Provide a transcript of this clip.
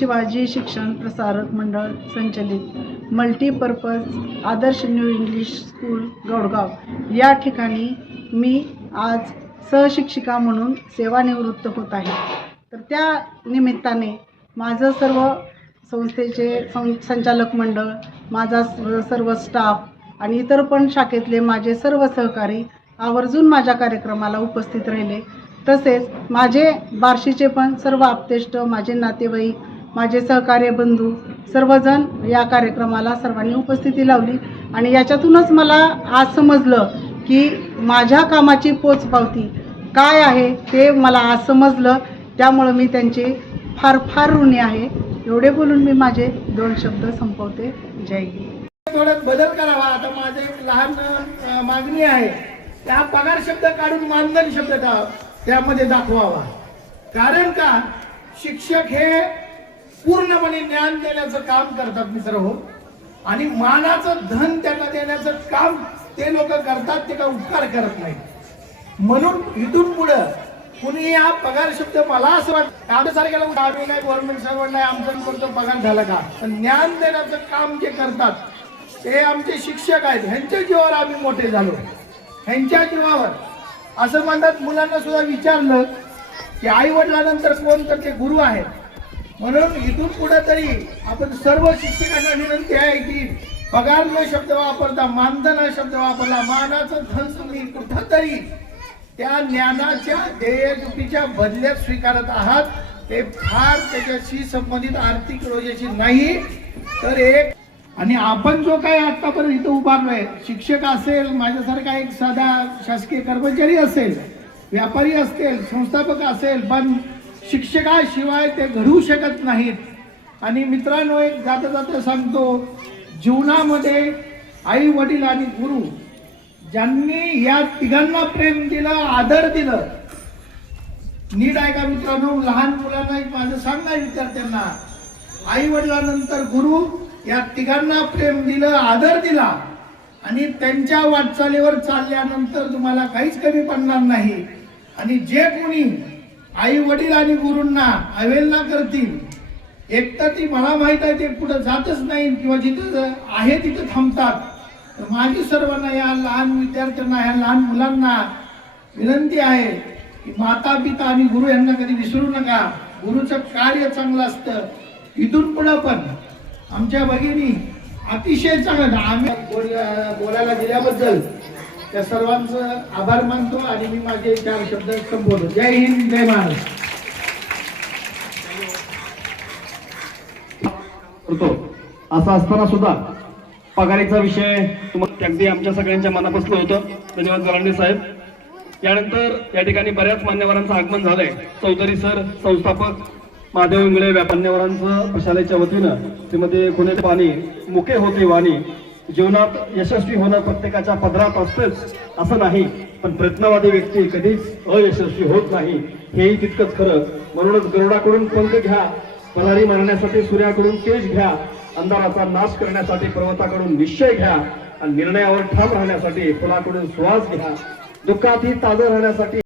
शिवाजी शिक्षण प्रसारक मंडळ संचलित मल्टीपर्पज आदर्श new English school Gaudgaon या ठिकाणी मी आज सहशिक्षिका म्हणून सेवानिवृत्त होत आहे। तर त्या निमित्ताने माझं सर्व संस्थेचे संचालक मंडळ, माझा सर्व स्टाफ आणि इतर पण शाखेतले माझे सर्व सहकारी आवर्जून माझ्या कार्यक्रमाला उपस्थित राहिले। तसेच माझे बार्शीचे पण सर्व आप्तेष्ट, माझे नातेवाईक, माझे सहकार्य बंधू सर्वजण या कार्यक्रमाला सर्वांनी उपस्थिती लावली आणि याच्यातूनच मला आज समजलं की माझ्या कामाची पोचपावती काय आहे ते मला आज समजलं। त्यामुळे मी त्यांचे फार फार ऋणी आहे। एवढे बोलून मी माझे 2 शब्द संपवते। जय हिंद। थोडा बदल करावा। आता माझे एक लहान मागणी आहे, त्या पगार शब्द काढून मानधन शब्द त्यामध्ये दाखवावा। कारण का शिक्षक हे पूर्णपणे ज्ञान देण्याचं काम करतात मित्रहो, आणि मानाचं धन त्यांना देण्याचं काम ते लोक करतात, ते का उपकार करत नाही। म्हणून इथून पुढे कुणी हा पगार शब्द, मला असं वाटतं आमच्यासारख्याला आम्ही नाही गव्हर्नमेंट सर्वंट नाही, आमचं कोणतं पगार झाला का, पण ज्ञान देण्याचं काम जे करतात ते आमचे शिक्षक आहेत। ह्यांच्या जीवावर आम्ही मोठे झालो, ह्यांच्या जीवावर। असं म्हणतात, मुलांना सुद्धा विचारलं की आई वडिलांनंतर कोण, तर ते गुरु आहेत। म्हणून इथून पुढे तरी आपण सर्व शिक्षकांना विनंती आहे की पगार न शब्द वापरता मानधन हा शब्द वापरला। मानाचं धन तुम्ही कुठंतरी त्या ज्ञानाच्या ध्येयरूपीच्या बदल्यात स्वीकारत आहात, ते फार त्याच्याशी संबंधित आर्थिक रोजाशी नाही तर एक। आणि आपण जो काही आतापर्यंत इथं उभारलोय, शिक्षक असेल, माझ्यासारखा एक साधा शासकीय कर्मचारी असेल, व्यापारी असतील, संस्थापक असेल, पण शिक्षकाशिवाय ते घडू शकत नाहीत। आणि मित्रांनो, एक जाता जाता सांगतो, जीवनामध्ये आई वडील आणि गुरु ज्यांनी या तिघांना प्रेम दिलं, आदर दिलं, नीट ऐका मित्रांनो, लहान मुलांना एक माझं सांगणार विद्यार्थ्यांना, आई वडिलांनंतर गुरु या तिघांना प्रेम दिलं, आदर दिला आणि त्यांच्या वाटचालीवर चालल्यानंतर तुम्हाला काहीच कमी पडणार नाही। आणि जे कोणी आई वडील आणि गुरूंना अवहेलना करतील, एक तर ती मला माहित आहे ते पुढे जातच नाही किंवा जिथं आहे तिथं थांबतात। माझी सर्वांना, या लहान विद्यार्थ्यांना, या लहान मुलांना विनंती आहे की माता पिता आणि गुरु यांना कधी विसरू नका। गुरुचं कार्य चांगलं असतं। इथून पुढे पण आमच्या भगिनी अतिशय चांगलं, आम्ही बोलायला दिल्याबद्दल त्या सर्वांचं आभार मानतो आणि मी माझे 4 शब्द संपवतो। जय हिंद, जय महाराष्ट्र। असं असताना सुद्धा पगारीचा विषय तुम्हाला अगदी आमच्या सगळ्यांच्या मनापासून होतं। धन्यवाद गलांडे साहेब। यानंतर या ठिकाणी बऱ्याच मान्यवरांचं आगमन झालंय। चौधरी सर, संस्थापक महादेव इंगळे, मान्यवरांचं प्रशालेच्या वतीनं श्रीमती खुने पाणी मुके होते वाणी। जीवनात यशस्वी होणं प्रत्येकाच्या पदरात असतेच असं नाही, पण प्रयत्नवादी व्यक्ती कधीच अयशस्वी होत नाही, हेही तितकंच खरं। म्हणूनच गरुडाकडून पंख घ्या, परारी मारण्यासाठी सूर्याकडून तेज घ्या, अंधाराचा नाश करण्यासाठी पर्वताकडून निश्चय घ्या, आणि निर्णयावर ठाम राहण्यासाठी फुलाकडून श्वास घ्या, दुःखातही ताजं राहण्यासाठी